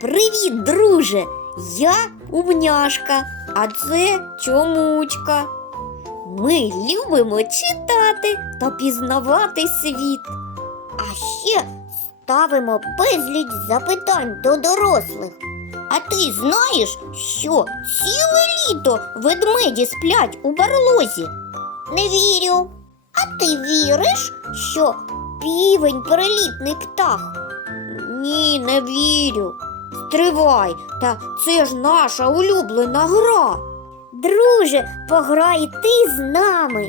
Привіт, друже! Я умняшка, а це чомучка. Ми любимо читати та пізнавати світ. А ще ставимо безліч запитань до дорослих. А ти знаєш, що ціле літо ведмеді сплять у барлозі? Не вірю. А ти віриш, що півень перелітний птах? Ні, не вірю. Стривай, та це ж наша улюблена гра. Друже, пограй ти з нами.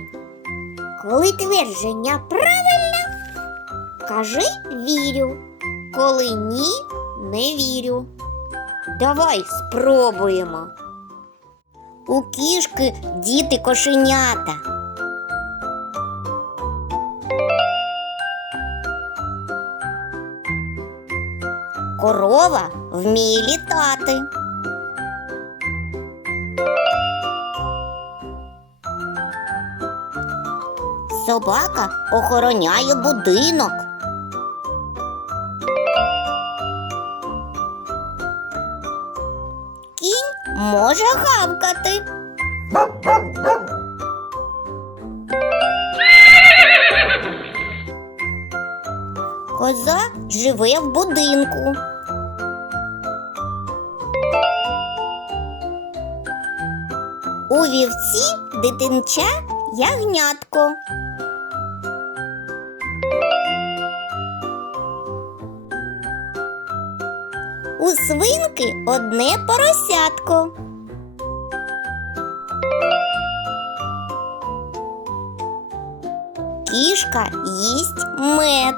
Коли твердження правильне, кажи вірю. Коли ні, не вірю. Давай спробуємо. У кішки діти кошенята. Корова вміє літати. Собака охороняє будинок. Кінь може гавкати. Коза живе в будинку. У вівці дитинча ягнятко. У свинки одне поросятко. Кішка їсть мед.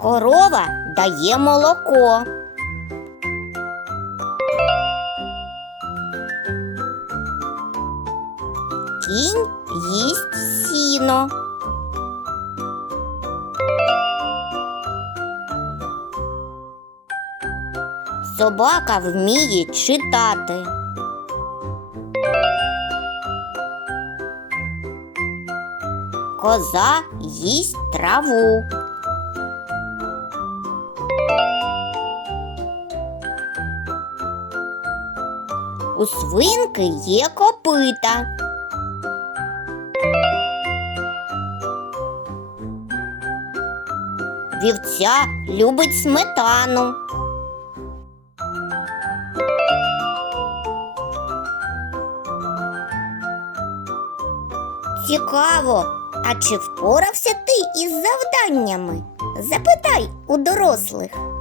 Корова дає молоко. Кінь їсть сіно. Собака вміє читати. Коза їсть траву. У свинки є копита. Вівця любить сметану. Цікаво, а чи впорався ти із завданнями? Запитай у дорослих.